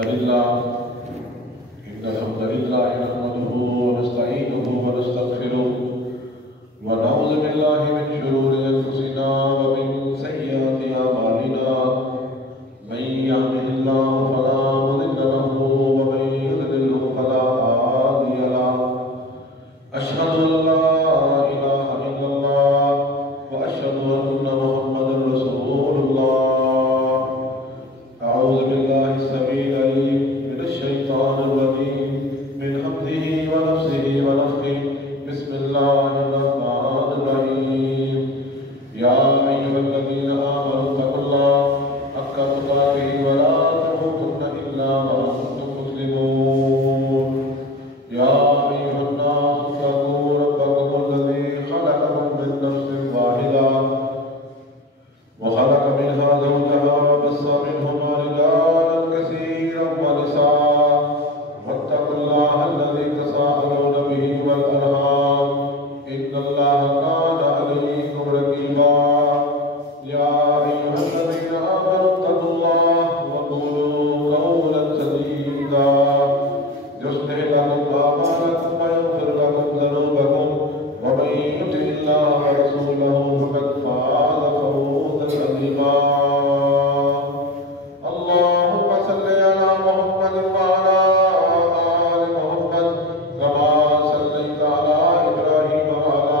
الحمد لله نحمده ونستعينه ونستغفره ونعوذ بالله من شرور أنفسنا ومن سيئات أعمالنا من يهده الله فلا مضل له ومن يضلل فلا هادي له أشهد أن لا إله إلا الله وأشهد أن محمدا رسول الله أعوذ بالله السميع العليم من الشيطان الرجيم من همزه ونفسه ونفخه بسم الله الرحمن الرحيم يا أيها الذين آمنوا اتقوا الله حق تقاته ولا تموتن إلا وأنتم مسلمون يا أيها الناس اتقوا ربكم الذي خلقكم من نفس واحدة وخلق منها زوجها وبث منهما رجالا كثيرا ونساء واتقوا الله الذي تساءلون به والأرحام إن الله كان عليكم رقيبا يا أيها الذين آمنوا اتقوا الله وقولوا قولا سديدا يصلح لكم أعمالكم ويغفر لكم ذنوبكم ومن يطع الله ورسوله فقد فاز فوزا عظيما اللهم صل على محمد وعلى آل محمد كما صليت على إبراهيم وعلى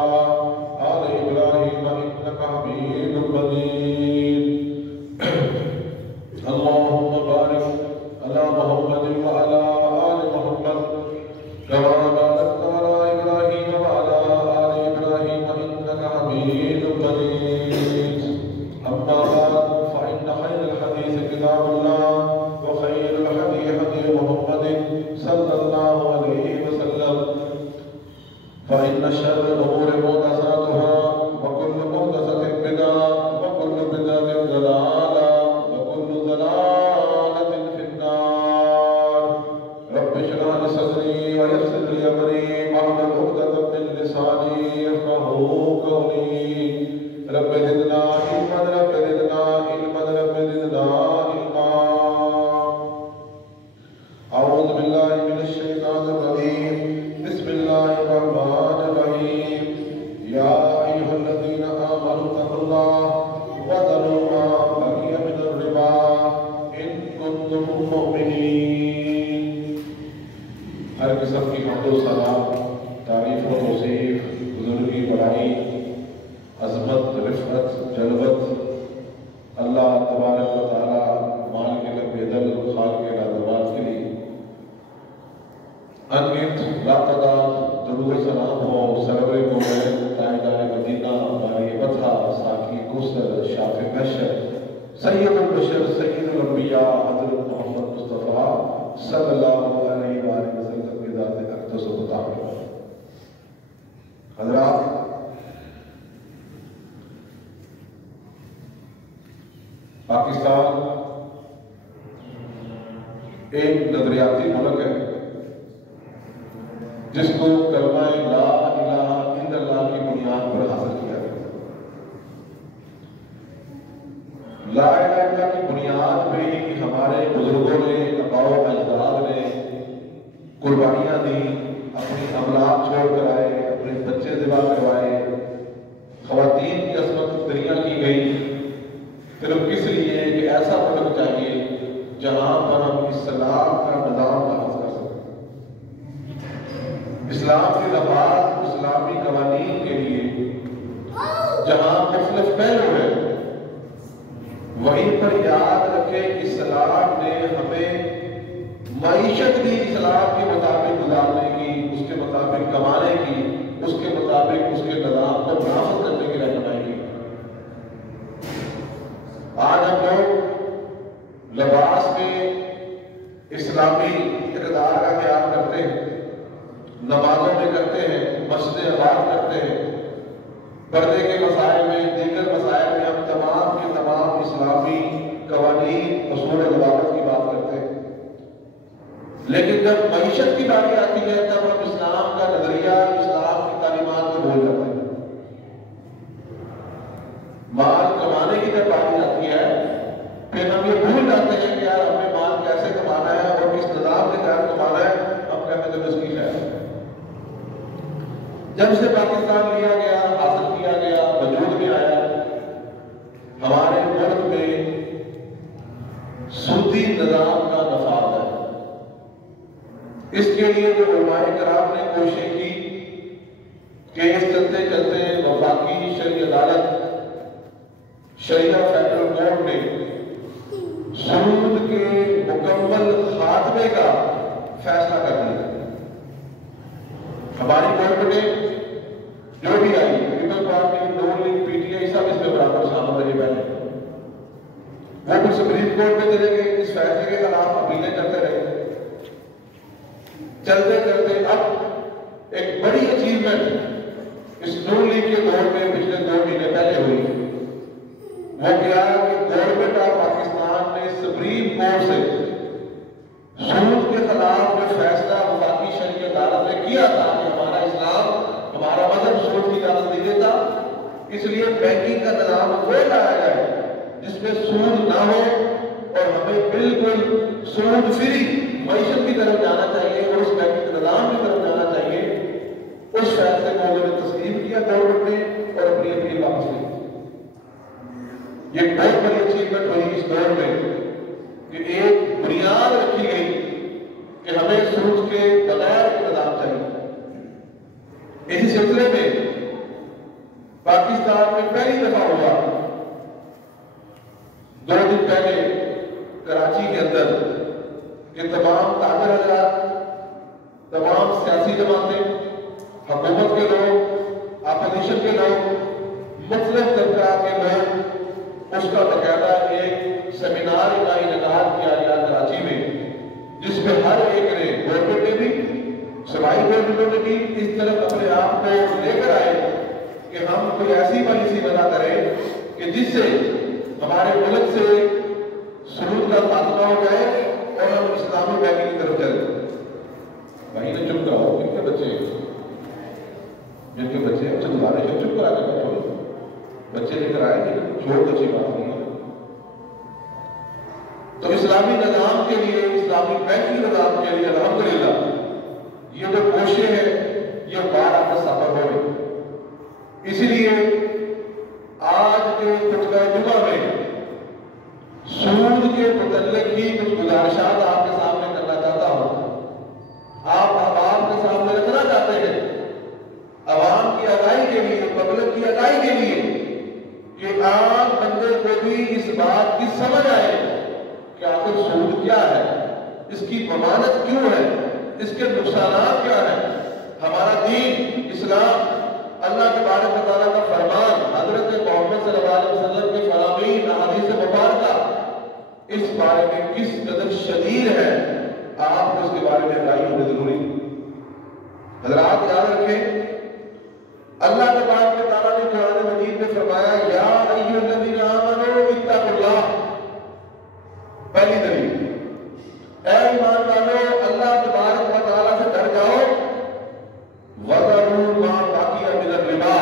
آل إبراهيم إنك حميد مجيد اللهم بارك على محمد وعلى آل محمد كما باركت على إبراهيم وعلى آل إبراهيم إنك حميد مجيد أما بعد فإن خير الحديث كتاب الله وخير الهدي هدي محمد صلى الله عليه وسلم فإن شر الأمور محدثاتها وكل محدثة بدعة وكل بدعة ضلالة وكل ضلالة في النار رب اشرح لي صدري ويسر لي أمري واحلل عقدة من لساني يفقهوا قولي رب زدنا علما رب زدنا علما رب زدنا علما أعوذ بالله من الشيطان الرجيم بسم الله الرحمن الرحيم يا أيها الذين آمنوا اتقوا الله وذروا ما بقي من الربا إن كنتم مؤمنين ہر قسم کی حمد و ثنا تعریف و توصیف بزرگی بڑائی عظمت رفعت جلوت اللہ تبارک و تعالی مال کے رب دل خال کے لازمات کے لیے انگت لاتعداد درود و سلام ہو سرور کومین تاجدار مدینہ باری بطحہ ساکی کوثر شافع بشر سید البشر سید الانبیاء حضرت محمد مصطفیٰ صلی اللہ علیہ وآلہ وسلم کی ذات اقدس و مطابق حضرات پاکستان ایک نظریاتی ملک ہے جس کو کلمہ لا الہ الا اللہ کی بنیاد پر حاصل کیا گیا لا الہ الا اللہ کی بنیاد پہ ہی ہمارے بزرگوں نے آباء و اجداد نے قربانیاں دی اپنی املاک چھوڑ کر آئے اپنے بچے ذبح کروائے خواتین کی عصمت دریاں کی گئی صرف کس لیے کہ ایسا ملک چاہیے جہاں پر ہم اسلام کا نظام نافذ کر سکیں اسلام کے لفاظ اسلامی قوانین کے لیے جہاں مختلف پہلو ہیں وہیں پر یاد رکھیں اسلام نے ہمیں معیشت دی اسلام کے مطابق گزارنے کی اس کے مطابق کمانے کی اس کے مطابق اس کے نظام کو نافذ کرنے کی رہنمائی کی آج ہم لوگ لباس میں اسلامی اقدار کا خیال کرتے ہیں نمازوں میں کرتے ہیں مسجد آباد کرتے ہیں پردے کے مسائل میں دیگر مسائل میں ہم تمام کے تمام اسلامی قوانین اصول و ضوابط کی بات کرتے ہیں لیکن جب معیشت کی باری آتی ہے تب ہم اسلام کا نظریہ اسلام کی تعلیمات کو بھول جاتے ہیں مال کمانے کی جب باری آتی ہے پھر ہم یہ بھول جاتے ہیں کہ یار ہمیں مال کیسے کمانا ہے جب سے پاکستان لیا گیا، حاصل کیا گیا، وجود میں آیا، ہمارے ملک میں سودی نظام کا نفاذ ہے۔ اس کے لیے جو علماء کرام نے کوشش کی کہ اس چلتے چلتے وفاقی شرعی عدالت شریعہ فیڈرل کورٹ نے سود کے مکمل خاتمے کا فیصلہ کر دیا۔ ہماری گورنمنٹ جو بھی آئی، People Party, Noon League, P T I, سب اس میں برابر شامل رہے پہلے، وہ بھی سپریم کورٹ میں چلے گئے، اس فیصلے کے خلاف اپیلیں کرتے رہے، چلتے چلتے اب ایک بڑی اچیومنٹ اس نون لیگ کے دور میں پچھلے 2 مہینے پہلے ہوئی، وہ کیا کہ گورنمنٹ آف پاکستان نے سپریم کورٹ سے سود کے خلاف جو فیصلہ وفاقی شرعی عدالت نے کیا تھا کہ ہمارا اسلام، ہمارا مذہب سود کی اجازت نہیں دیتا، اس لیے بینکنگ کا نظام وہ لایا جائے جس میں سود نہ ہو اور ہمیں بالکل سود فری معیشت کی طرف جانا چاہیے اور اس بینکنگ نظام کی طرف جانا چاہیے۔ اس فیصلے کو انہوں نے تسلیم کیا گورنمنٹ نے اور اپنی اپیل واپس لی۔ یہ بہت بڑی اچیومنٹ ہوئی اس دور میں کہ ایک بنیاد رکھی گئی کہ ہمیں سود کے بغیر نظام چاہیے۔ اسی سلسلے میں پاکستان میں پہلی دفعہ ہوا 2 دن پہلے کراچی کے اندر کہ تمام تاجر حضرات، تمام سیاسی جماعتیں، حکومت کے لوگ، اپوزیشن کے لوگ، مختلف طبقہ کے لوگ، اس کا باقاعدہ ایک سیمینار کا انعقاد کیا گیا کراچی میں، جس میں ہر ایک نے، گورنمنٹ نے بھی، صوبائی گورنمنٹوں نے بھی اس طرف اپنے آپ کو لے کر آئے کہ ہم کوئی ایسی پالیسی بنا کریں کہ جس سے ہمارے ملک سے سود کا خاتمہ ہو جائے اور ہم اسلامی بینکنگ کی طرف چلیں۔ بھائی نے چپ کراؤ، جن کے بچے چند بارے چپ کرا کے بیٹھو، بچے لے کر آئے کہ چھوڑ تو اچھی بات نہیں ہے۔ تو اسلامی نظام کے لیے، اسلامی بینکنگ نظام کے لیے الحمدللہ یہ جو کوششیں ہیں یہ بار آپ کا سفر ہو رہی۔ اسی لیے آج کے خطبہ جمعہ میں سود کے متعلق ہی کچھ گزارشات آپ کے سامنے کرنا چاہتا ہوں۔ آپ عوام کے سامنے رکھنا چاہتے ہیں، عوام کی آگاہی کے لیے، پبلک کی آگاہی کے لیے، کہ عام بندے کو بھی اس بات کی سمجھ آئے کہ آخر سود کیا ہے، اس کی ممانعت کیوں ہے، اس کے نقصانات کیا ہیں۔ ہمارا دین اسلام، اللہ تبارک و تعالیٰ کا فرمان، حضرت محمد صلی اللہ علیہ وسلم کے فرامین، احادیث مبارکہ اس بارے میں کس قدر شدید ہے، آپ کو اس کے بارے میں آگاہی ہونا ضروری۔ حضرات یاد رکھیں، اللہ تبارک و تعالیٰ نے قرآن مجید میں فرمایا یا ایھا الذین آمنوا اتقوا اللہ۔ پہلی دلیل، اے ایمان والو اللہ تبارک و تعالیٰ سے ڈر جاؤ، وَذَرُوا مَا بَقِیَ مِنَ الرِّبَا،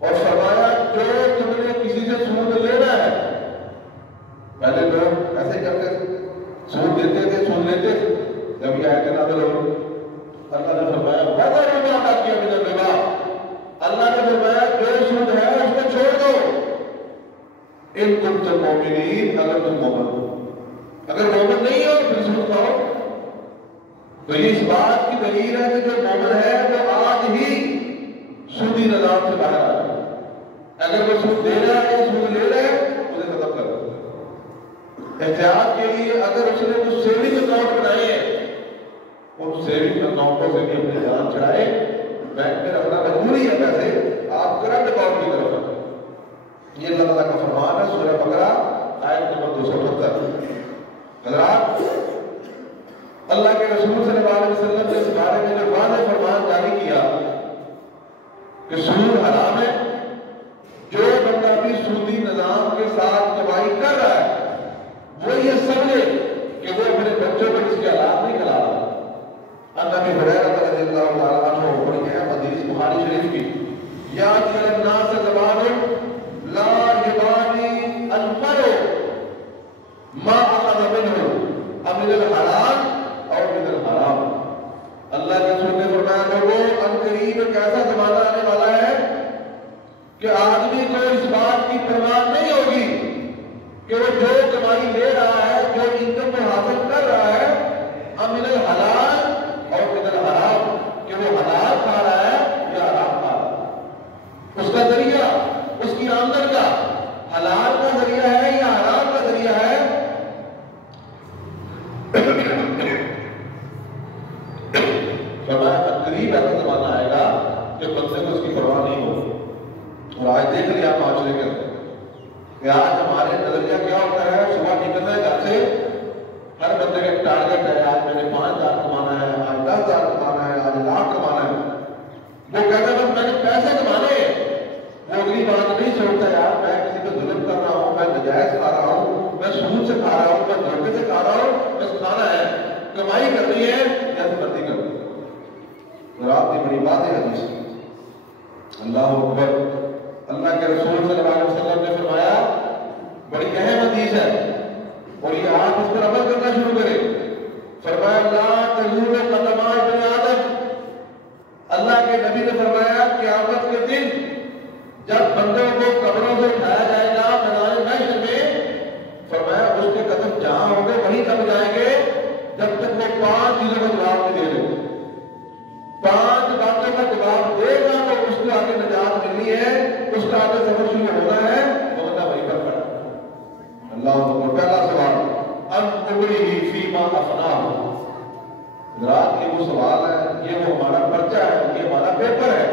اور فرمایا جو تم نے کسی سے سود لینا ہے۔ پہلے لوگ ایسے کرتے تھے، سود دیتے تھے، سود لیتے تھے، جب یہ آیت نازل ہوئی اللہ نے فرمایا وَذَرُوا مَا بَقِیَ مِنَ الرِّبَا، اللہ نے فرمایا جو سود ہے اس کو چھوڑ دو، ان کنتم مؤمنین، اگر تم مومن ہو۔ اگر مومن نہیں ہو پھر سود کھاؤ۔ تو یہ اس بات کی دلیل ہے کہ جو مومن ہے وہ آج ہی سودی نظام سے باہر آ رہا ہے۔ اگر وہ سود دے رہا ہے، سود لے رہا ہے، اسے ختم کر دو۔ احتیاط کے لیے اگر اس نے کچھ سیونگ اکاؤنٹ بنائے ہیں، ان سیونگ اکاؤنٹوں سے بھی اپنی جان چھڑائے۔ بینک میں رکھنا مجبوری ہے پیسے، آپ کرنٹ اکاؤنٹ کی طرف رکھیں۔ یہ اللہ تعالیٰ کا فرمان ہے، سورہ بقرہ آیت نمبر 278۔ حضرات، اللہ کے رسول صلی اللہ علیہ وسلم نے اس بارے میں جو واضح فرمان جاری کیا کہ سود حرام ہے، جو بندہ بھی سودی نظام کے ساتھ کمائی کر رہا ہے وہ یہ سمجھے کہ وہ اپنے بچوں کو اس کے حالات نہیں کھلا رہا۔ ابی ہریرہ رضی اللہ تعالیٰ عنہ بڑی اہم حدیث بخاری شریف کی، یا ایھا الناس زمان لا یبانی المرء ما اخذ منہ امن الحلال اور من الحرام۔ اللہ کے رسول نے فرمایا لوگوں، عنقریب ایک کہ آدمی کو اس بات کی پرواہ نہیں ہوگی کہ وہ جو کمائی لے رہا ہے، جو انکم کو حاصل کر رہا ہے، من الحلال اور من الحرام، کہ وہ حلال کھا رہا ہے یا حرام کھا رہا ہے، اس کا ذریعہ، اس کی آمدن کا حلال کا ذریعہ ہے یا حرام کا ذریعہ ہے۔ فرمایا قریب ایسا زمانہ آئے گا کہ بندے کو اس کی پرواہ نہیں ہوگی۔ اور آج دیکھ لیا معاشرے کے اندر کہ آج ہمارے نظریہ کیا ہوتا ہے، صبح نکلنا ہے گھر سے، ہر بندے کا ایک ٹارگیٹ ہے، آج میں نے 5,000 کمانا ہے، آج 10,000 کمانا ہے، آج 1,00,000 کمانا ہے۔ وہ کہتا ہے بس میں نے پیسے کمانے ہیں، وہ اگلی بات نہیں سوچتا یار میں کسی پہ ظلم کر رہا ہوں، میں نجائز کھا رہا ہوں، میں سود سے کھا رہا ہوں، میں دھوکے سے کھا رہا ہوں، بس کھانا ہے، کمائی کرنی ہے یا مرضی کرنی ہے۔ رات کی بڑی بات ہے حدیث کی، اللہ اکبر۔ اللہ کے رسول صلی اللہ علیہ وسلم نے فرمایا، بڑی اہم حدیث ہے اور یہ آپ اس پر عمل کرنا شروع کریں۔ فرمایا لا تزول قدم ابن آدم، اللہ کے نبی نے فرمایا قیامت کے دن جب بندوں کو قبروں سے اٹھایا جائے گا میدان محشر میں، فرمایا اس کے قدم جہاں ہوں گے وہیں دب جائیں گے جب تک وہ 5 چیزوں کا جواب نہیں دے دے۔ 5 باتوں کا جواب دے گا تو اس کو آگے نجات ملنی ہے، اس کا آگے سفر شروع ہونا ہے، ورنہ وہیں پر پڑا۔ اللہ اکبر۔ پہلا سوال ان عمری فیما افناہ، رات یہ وہ سوال ہے، یہ وہ ہمارا پرچہ ہے، یہ ہمارا پیپر ہے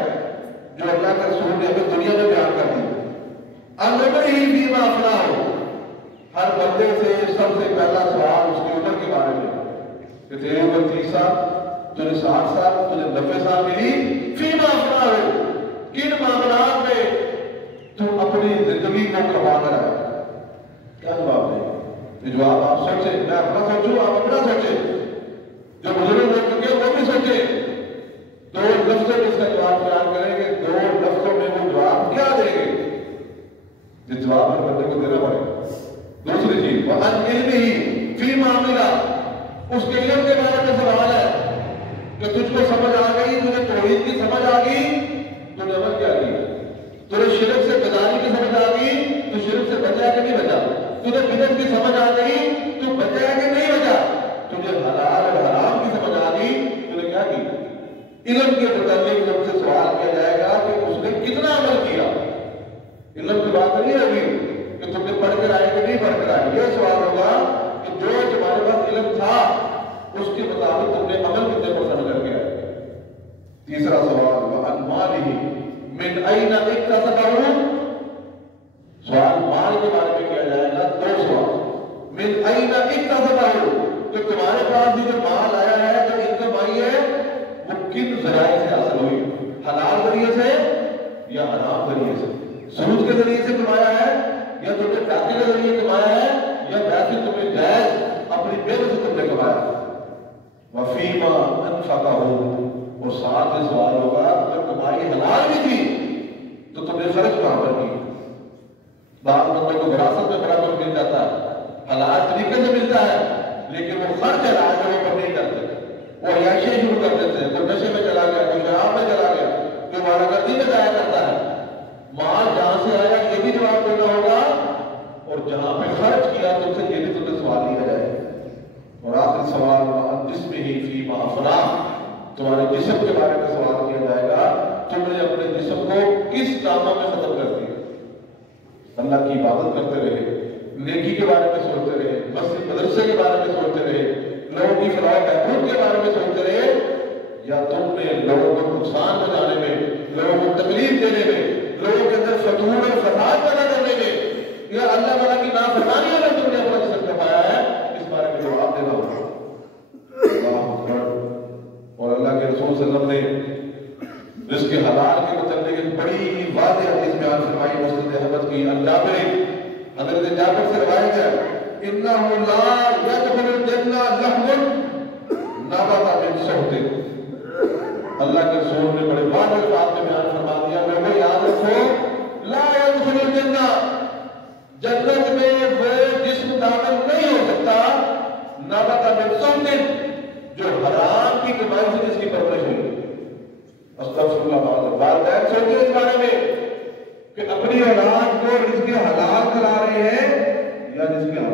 جو اللہ کے رسول نے ہمیں دنیا میں بیان کر دیا۔ ان عمری فیما افناہ، ہر بندے سے سب سے پہلا سوال اس کی عمر کے بارے میں کہ تیری عمر 30 سال، تجھے 60 سال، تجھے 90 سال ملی، فیما افناہ، کن معاملات میں تم اپنی زندگی کو کما کر آئے؟ کیا جواب دیں؟ یہ جواب آپ سوچیں، میں اپنا سوچوں، آپ اپنا سوچیں، جو بزرگ ہو چکے وہ بھی سوچیں۔ 2 لفظوں میں اس کا جواب بیان کریں گے، 2 لفظوں میں وہ جواب کیا دیں گے؟ یہ جواب ہر بندے کو دینا پڑے گا۔ دوسری چیز وَأَنْ عِلْمِهِ فِيمَا عَمِلَ، اس کے علم کے بارے میں سوال ہے کہ تجھ کو سمجھ آ گئی، تجھے توحید کی سمجھ آ گئی، تو نے عمل کیا کیا؟ تجھے شرک سے بیزاری کی سمجھ آ گئی، تو شرک سے بچا کہ نہیں بچا؟ تجھے بدعت کی سمجھ آ گئی، تو بچا کہ نہیں بچا؟ تجھے حلال اور حرام کی سمجھ آ گئی، تو نے کیا کی؟ علم کے متعلق جب سے سوال کیا جائے گا کہ اس نے کتنا عمل کیا۔ علم کی بات نہیں ہوگی کہ تم نے پڑھ کر آئے کہ نہیں پڑھ کر آئے، یہ سوال ہوگا کہ جو تمہارے پاس علم تھا اس کے مطابق تم نے عمل کتنے پرسنٹ کر کے آئے۔ تیسرا سوال وَعَنْ مَالِهِ مِنْ أَيْنَ اكْتَسَبَهُ، سوال مال کے بارے میں کیا جائے گا۔ 2 سوال مِنْ أَيْنَ اكْتَسَبَهُ، کہ تمہارے پاس جو مال آیا ہے، جو انکم آئی ہے، وہ کن ذرائع سے حاصل ہوئی؟ حلال ذریعے سے یا حرام ذریعے سے؟ سود کے ذریعے سے کمایا ہے یا تم نے ڈاکے کے ذریعے کمایا ہے یا ویسے تمہیں جائز اپنی محنت سے تم نے کمایا؟ وفیما انفقہ، اور ساتھ میں سوال ہوگا اگر کمائی حلال بھی تھی تو تم نے خرچ کہاں پر کی؟ بعض بندوں کو وراثت میں بڑا کچھ مل جاتا ہے، حلال طریقے سے ملتا ہے، لیکن وہ خرچ حلال جگہوں پر نہیں کرتے، وہ عیاشیاں شروع کر دیتے ہیں، کوئی نشے میں چلا گیا، کوئی شراب میں چلا گیا، کوئی مالا گردی میں ضائع کرتا ہے۔ مال جہاں سے آیا یہ بھی جواب دینا ہوگا، اور جہاں پہ خرچ کیا تم سے یہ بھی تمہیں سوال لیا جائے گا۔ اور آخری سوال جسمہ فیما افناہ، تمہارے جسم کے بارے میں سوال کیا جائے گا، تم نے اپنے جسم کو کس کاموں میں ختم کر دیا؟ اللہ کی عبادت کرتے رہے، نیکی کے بارے میں سوچتے رہے، مسجد مدرسے کے بارے میں سوچتے رہے، لوگوں کی فلاح و بہبود کے بارے میں سوچتے رہے، یا تم نے لوگوں کو نقصان پہنچانے میں، لوگوں کو تکلیف دینے میں، لوگوں کے اندر فتور اور فساد پیدا کرنے میں، یا اللہ تعالیٰ کی نافرمانی میں تم نے اپنا جسم کمایا ہے؟ اس بارے میں جواب دینا ہوگا۔ اللہ اکبر۔ اور اللہ کے رسول صلی اللہ علیہ وسلم نے رزق حلال کے متعلق ایک بڑی واضح حدیث بیان فرمائی، مسند احمد کی، الجابری، حضرت جابر سے روایت ہے، انہ لا یدخل الجنہ لحم نبت من صحت، اللہ کے رسول نے بڑے واضح الفاظ میں بیان فرما دیا، لوگوں یاد رکھو، لا يدخل الجنہ، جنت میں وہ جسم داخل نہیں ہو سکتا، نبت من صحت، جو حرام کی کمائی سے جس کی پرورش ہوئی۔ استغفر اللہ، والدین سوچے اس بارے میں کہ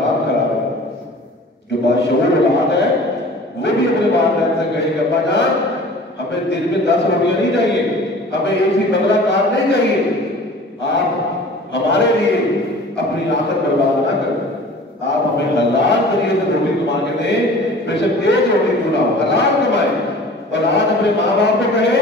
حرام خراب ہے. جو باشعور اولاد ہے وہ بھی اپنے والدین سے کہے کہ ابا جان ہمیں دن میں 10 روٹیاں نہیں چاہیے, ہمیں ایسی بنگلہ کار نہیں چاہیے, آپ ہمارے لیے اپنی آخرت برباد نہ کریں, آپ ہمیں حلال طریقے سے روٹی کما کے دیں, بے شک ایک روٹی کیوں نہ ہو حلال کمائیں. اور آج اپنے ماں باپ کو کہے,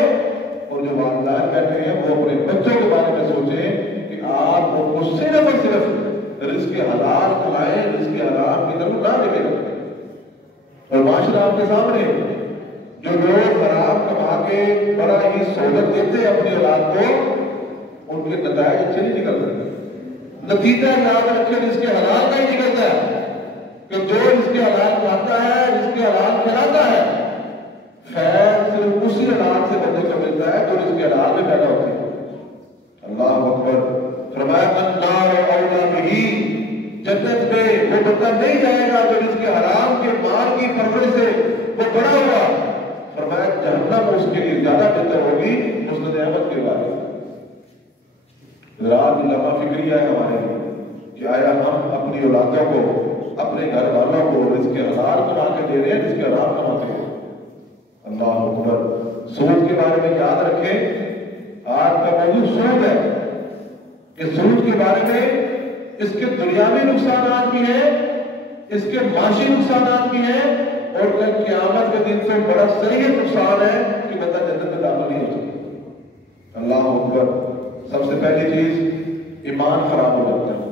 اور جو والدین بیٹھے ہیں وہ اپنے بچوں کے بارے میں سوچیں کہ آپ ان کو صرف اور صرف رزق حلال کھلائیں, رزق حرام کی طرف نہ لے جائیں. اور معاشرہ آپ کے سامنے جو لوگ حرام کما کے بڑا ہی سہولت دیتے ہیں اپنی اولاد کو, ان کے نتائج اچھے نہیں نکل رہے. نتیجہ یاد رکھے جس کے حلال کا ہی نکلتا ہے کہ جو اس کے حلال کھاتا ہے, جس کے حلال کھلاتا ہے, خیر صرف اسی حلال سے بندے کو ملتا ہے جو اس کے حلال میں پیدا ہوتی ہے. اللہ اکبر. فرمایا النار اولا بہی, جنت میں وہ بندہ نہیں جائے گا جو اس کے حرام کے مال کی پرورش سے وہ بڑا ہوا. فرمایا جہنم اس کے لیے زیادہ بہتر ہوگی مسند احمد کے بارے میں. رات لمحہ فکریہ ہے ہمارے لیے کہ آیا ہم اپنی اولادوں کو, اپنے گھر والوں کو رزق حلال کما کے دے رہے ہیں, رزق حرام کماتے ہیں. اللہ اکبر. سود کے بارے میں یاد رکھیں, آج کا موضوع سود ہے. کہ سود کے بارے میں اس کے دنیاوی نقصانات بھی ہیں, اس کے معاشی نقصانات بھی ہیں, اور کل قیامت کے دن سے بڑا سریع نقصان ہے کہ بندہ جنت میں داخل نہیں ہو سکتا. اللہ اکبر. سب سے پہلی چیز ایمان خراب ہو جاتا ہے.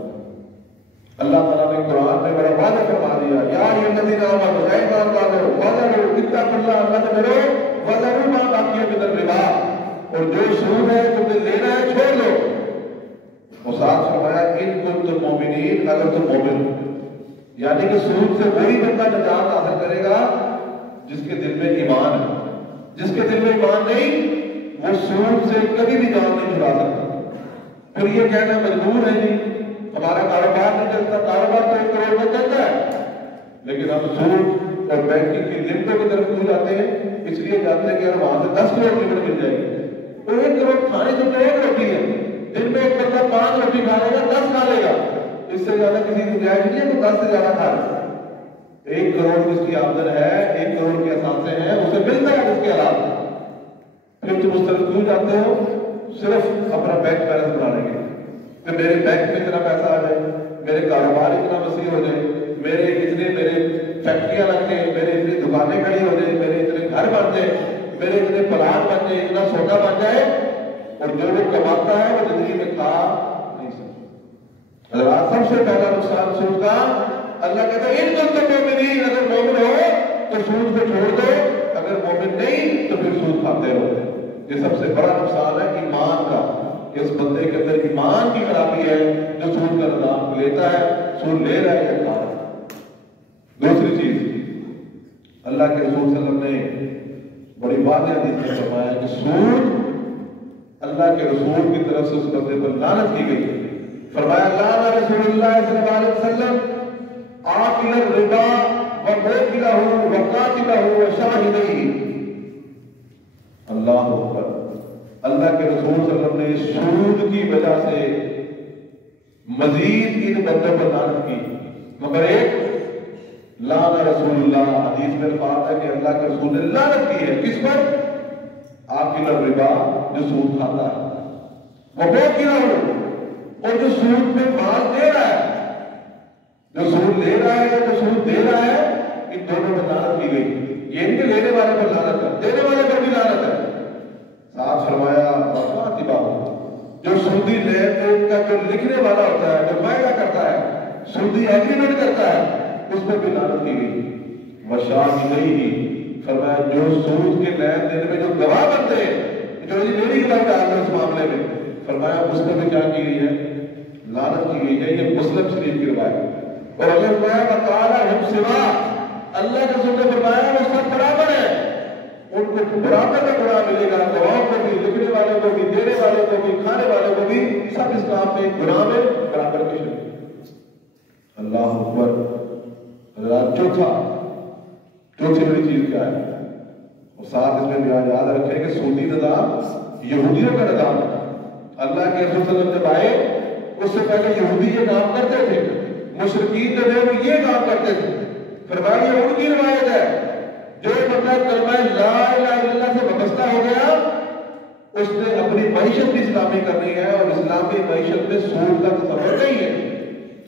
اللہ تعالیٰ نے قرآن میں بڑا وعدہ فرما دیا, یا الذین آمنوا, اے ایمان والو, وذروا اتقوا اللہ, اللہ سے ڈرو, وذروا ما بقی من الربا, اور جو سود ہے تمہیں لینا ہے چھوڑ دو. اور ساتھ فرمایا ان کنتم مؤمنین, اگر تم مومن ہو. یعنی کہ سود سے وہی بندہ نجات حاصل کرے گا جس کے دل میں ایمان ہے. جس کے دل میں ایمان نہیں وہ سود سے کبھی بھی جان نہیں چھڑا سکتا. پھر یہ کہنا مجبور ہے جی ہمارا کاروبار نہیں چلتا, کاروبار تو 1 کروڑ میں چلتا ہے, لیکن ہم سود اور بینکنگ کی لمٹوں کی طرف کیوں جاتے ہیں؟ اس لیے جاتے ہیں کہ ہم وہاں سے 10 کروڑ لمٹ مل جائے گی. تو 1 کروڑ کھانے تو 1 روٹی ہے, دن میں ایک بندہ 5 روٹی کھا لے گا, 10 کھا لے گا, اس سے زیادہ کسی کی گنجائش نہیں ہے کہ 10 سے زیادہ کھا لے. 1 کروڑ جس کی آمدن ہے, 1 کروڑ کے اثاثے ہیں, اسے ملتا ہے جس کے حالات. پھر تم اس طرف کیوں جاتے ہو؟ صرف اپنا بینک بیلنس بنانے کے کہ میرے بینک میں اتنا پیسہ آ جائے, میرے کاروبار اتنا وسیع ہو جائے, میرے فیکٹریاں لگ جائیں, میرے اتنی دکانیں کھڑی ہو جائیں, میرے اتنے گھر بن جائیں, میرے اتنے پلاٹ بن جائیں, اتنا سودا بن جائے, اور جو وہ کماتا ہے وہ زندگی میں کھا نہیں سکتا. حضرات سب سے پہلا نقصان سود کا, اللہ کہتا ہے ان کنتم مؤمنین, اگر مومن ہو تو سود کو چھوڑ دو, اگر مومن نہیں تو پھر سود کھاتے رہو. یہ سب سے بڑا نقصان ہے ایمان کا, کہ اس بندے کے اندر ایمان کی خرابی ہے جو سود کا نظام لیتا ہے, سود لے رہا ہے یا کھا رہا ہے. دوسری چیز, اللہ کے رسول صلی اللہ علیہ وسلم نے بڑی واضح حدیث میں فرمایا کہ سود اللہ کے رسول کی طرف سے اس بندے پر لعنت کی گئی. فرمایا لعن رسول اللہ صلی اللہ علیہ وسلم آکل الربا وموکلہ وکاتبہ وشاہدہ. اللہ اکبر. اللہ کے رسول صلی اللہ علیہ وسلم نے سود کی وجہ سے مزید ان بندوں پر لعنت کی. نمبر 1, لعن رسول اللہ, حدیث میں الفاظ ہے کہ اللہ کے رسول نے لعنت کی ہے. کس پر؟ آکل الربا, جو سود کھاتا ہے, وموکلہ, اور جو سود میں مال دے رہا ہے, جو سود لے رہا ہے, جو سود دے رہا ہے, ان دونوں پر لعنت کی گئی. یہ نہیں کہ لینے والے پر لعنت ہے, دینے والے پر بھی لعنت ہے. ساتھ فرمایا وکاتبہ, جو سودی لین دین کا جو لکھنے والا ہوتا ہے, جو معاہدہ کرتا ہے, سودی ایگریمنٹ کرتا ہے, اس پر بھی لعنت کی گئی. وشاہدہ, فرمایا جو سود کے لین دین میں جو گواہ بنتے ہیں, جو میری گواہ کا ہے اس معاملے میں, فرمایا اس پر بھی کیا کی گئی ہے؟ لعنت کی گئی ہے. یہ مسلم شریف کی روایت. اور اللہ فرمایا وقال ہم سوا, اللہ کے رسول نے فرمایا وہ سب برابر ہے, ان کو برابر کا گناہ ملے گا, گواہوں کو بھی, لکھنے والے کو بھی, دینے والے کو بھی, کھانے والے کو بھی, سب اسلام میں گناہ میں برابر کے شریک. اللہ اکبر. چوتھی بڑی چیز کیا ہے؟ اور ساتھ اس میں یاد رکھیں کہ سودی نظام یہودیوں کا نظام ہے. اللہ کے رسول صلی اللہ علیہ وسلم جب آئے اس سے پہلے یہودی یہ کام کرتے تھے, مشرکین جو ہے وہ یہ کام کرتے تھے. فرمایا یہ ان کی روایت ہے جو بندہ کلمہ لا الہ الا اللہ سے وابستہ ہو گیا اس نے اپنی معیشت بھی اسلامی کرنی ہے اور اسلامی معیشت میں سود کا تصور نہیں ہے.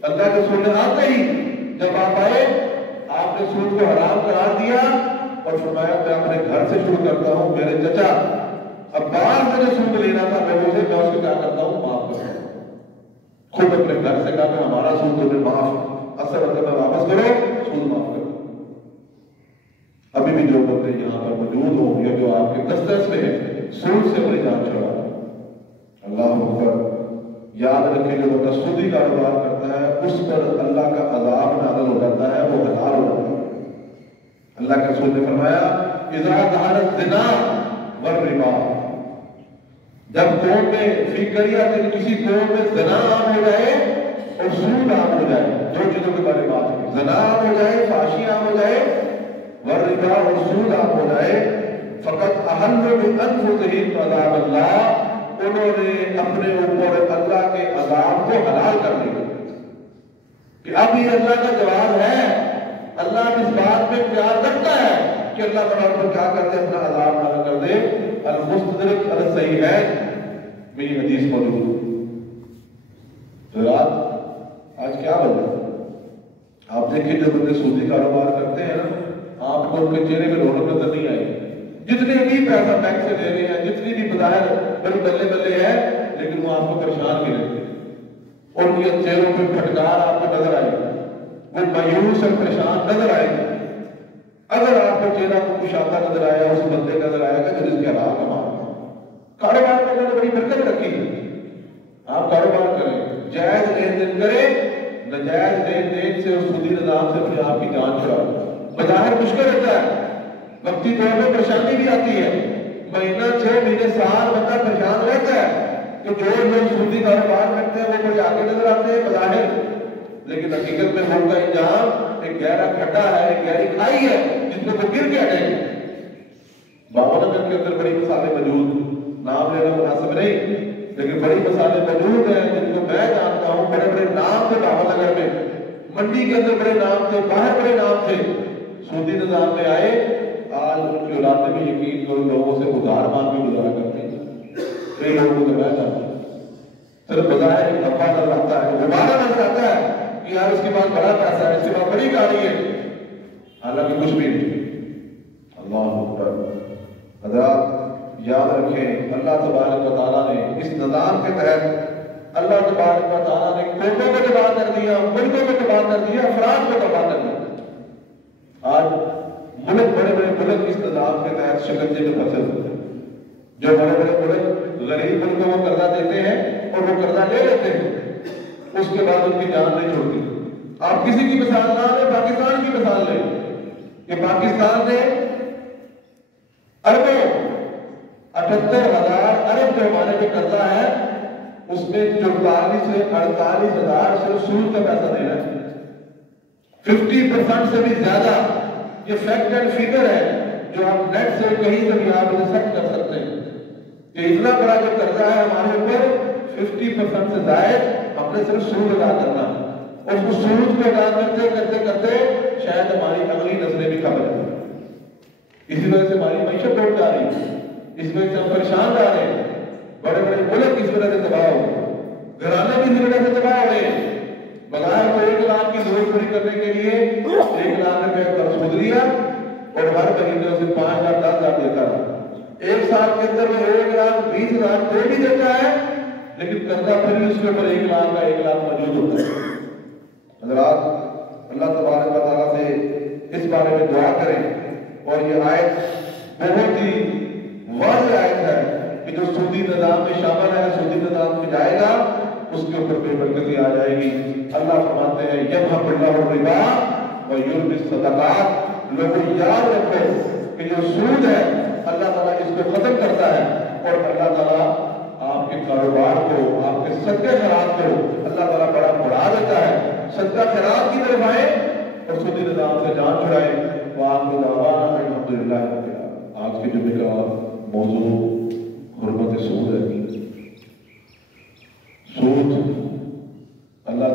اللہ کے رسول نے آتے ہی جب آپ آئے آپ نے سود کو حرام قرار دیا اور فرمایا میں اپنے گھر سے شروع کرتا ہوں. میرے چچا عباس نے جو سود لینا تھا میں اس کو کیا کرتا ہوں معاف کرتا ہوں. خود اپنے گھر سے کہا کہ ہمارا سود تمہیں معاف اثر میں واپس کرو سود معاف کرو. ابھی بھی جو بندے یہاں پر موجود ہوں یا جو آپ کے دسترس میں ہیں سود سے اپنی جان چھڑا اللہ اکبر. یاد رکھیں جو بندہ سودی کاروبار کرتا ہے اس پر اللہ کا عذاب نازل ہو جاتا ہے وہ حلال ہو جاتا ہے. اللہ کے رسول نے فرمایا اذا ظہر الزنا والربا جب قوم میں فی قریہ کسی قوم میں زنا عام ہو جائے اور سود عام ہو جائے دو چیزوں کے بارے میں بات کی. زنا عام ہو جائے فحاشی عام ہو جائے والربا اور سود عام ہو جائے فقط احل بانفسہم عذاب اللہ انہوں نے اپنے اوپر اللہ کے عذاب کو حلال کر دیا کہ اب یہ اللہ کا جواب ہے. اللہ اس بات میں پیار رکھتا ہے کہ اللہ تعالیٰ پر کیا کرتے اپنا عذاب نہ کر دے. المستدرک الصحیح ہے میری حدیث موجود رات آج کیا بنا آپ دیکھیں جو بندے سودی کاروبار کرتے ہیں نا آپ کو ان کے چہرے میں رونق نظر نہیں آئی. جتنے بھی پیسہ بینک سے لے رہے ہیں جتنی بھی بظاہر بڑی بلے بلے ہے لیکن وہ آپ کو پریشان بھی رہتے ہیں. ان کے چہروں پہ پھٹکار آپ کو نظر آئے گی وہ مایوس اور پریشان نظر آئے گی. اگر آپ کو چہرہ کو کشادہ نظر آیا اس بندے نظر آئے گا جو جس کے حلال کما کاروبار میں نے بڑی برکت رکھی ہے. آپ کاروبار کریں جائز لین دین کریں نجائز لین دین سے اور سودی نظام سے اپنے آپ کی جان چھڑاؤ. بظاہر مشکل ہوتا ہے وقتی طور پہ پریشانی بھی آتی ہے مہینہ 6 مہینے سال بندہ پریشان رہتا ہے کہ جو لوگ سودی کاروبار کرتے ہیں وہ بڑے آگے نظر آتے ہیں بظاہر لیکن حقیقت میں ان کا انجام ایک گہرا کھڈا ہے ایک گہری کھائی ہے جس میں وہ گر کے ہٹیں گے. بابا نگر کے اندر بڑی مثالیں موجود نام لینا مناسب نہیں لیکن بڑی مثالیں موجود ہیں جن کو میں جانتا ہوں. بڑے بڑے نام تھے بابا نگر میں منڈی کے اندر بڑے نام تھے باہر بڑے نام تھے سودی نظام میں آئے. آج ان کی اولاد میں یقین کرو لوگوں سے ادھار مانگ کے گزارا کرتے ہیں. کئی لوگوں کو میں جانتا ہوں صرف بظاہر ایک دفعہ نظر آتا ہے دوبارہ نظر آتا ہے کہ یار اس کے پاس بڑا پیسہ ہے اس کے پاس بڑی گاڑی ہے حالانکہ کچھ بھی نہیں. اللہ اکبر. حضرات یاد رکھیں اللہ تبارک و تعالیٰ نے اس نظام کے تحت اللہ تبارک و تعالیٰ نے قوموں کو تباہ کر دیا ملکوں کو تباہ کر دیا افراد کو تباہ کر دیا. آج ملک بڑے بڑے ملک اس نظام کے تحت شکنجے میں پھنسے ہوتے ہیں. جو بڑے بڑے ملک غریب ملکوں کو قرضہ دیتے ہیں اور وہ قرضہ لے لیتے ہیں اس کے بعد ان کی جان نہیں چھوڑتی. آپ کسی کی مثال نہ لیں پاکستان کی مثال لیں کہ پاکستان نے اربوں 78,000 ارب جو ہمارے جو قرضہ ہے اس میں 44 سے 48,000 سے سود کا پیسہ دینا ہے. 50% سے بھی زیادہ یہ فیکٹ اینڈ فگر ہے جو آپ نیٹ سے کہیں سے بھی آپ اسے سیٹ کر سکتے ہیں کہ اتنا بڑا جو قرضہ ہے ہمارے اوپر 50% سے زائد ہم نے صرف سود ادا کرنا ہے اور اس سود کو ادا کرتے کرتے کرتے شاید ہماری اگلی نسلیں بھی خبر ہیں. اسی وجہ سے ہماری معیشت ٹوٹ جا رہی ہے اس وجہ سے ہم پریشان جا رہے ہیں. بڑے بڑے ملک اس وجہ سے تباہ ہو گھرانے بھی اس وجہ سے تباہ ہو رہے ہیں. بظاہر کو 1 لاکھ کی ضرورت پوری کرنے کے لیے 1 لاکھ روپے کا سود لیا اور ہر مہینے اسے 5 لاکھ 10 لاکھ دیتا ہے. 1 سال کے اندر وہ 1,20,000 دے بھی دیتا ہے لیکن قرضہ پھر بھی اس کے اوپر 1 لاکھ کا 1 لاکھ موجود ہوتا ہے. حضرات اللہ تبارک و تعالیٰ سے اس بارے میں دعا کریں اور یہ آیت بہت ہی واضح آیت ہے کہ جو سودی نظام میں شامل ہے سودی نظام میں جائے گا اس کے اوپر بے برکتی آ جائے گی. اللہ فرماتے ہیں یمحق اللہ الربا ویربی الصدقات. لوگوں یاد رکھو کہ جو سود ہے اللہ تعالیٰ اس کو ختم کرتا ہے اور اللہ تعالیٰ آپ کے کاروبار کو آپ کے صدقہ خیرات کو اللہ تعالیٰ بڑا بڑھا دیتا ہے. صدقہ خیرات کی طرف آئے اور سودی نظام سے جان چھڑائے. وآخر دعوانا الحمدللہ رب العالمین. آج کے جمعے کا موضوع حرمت سود ہے. سود اللہ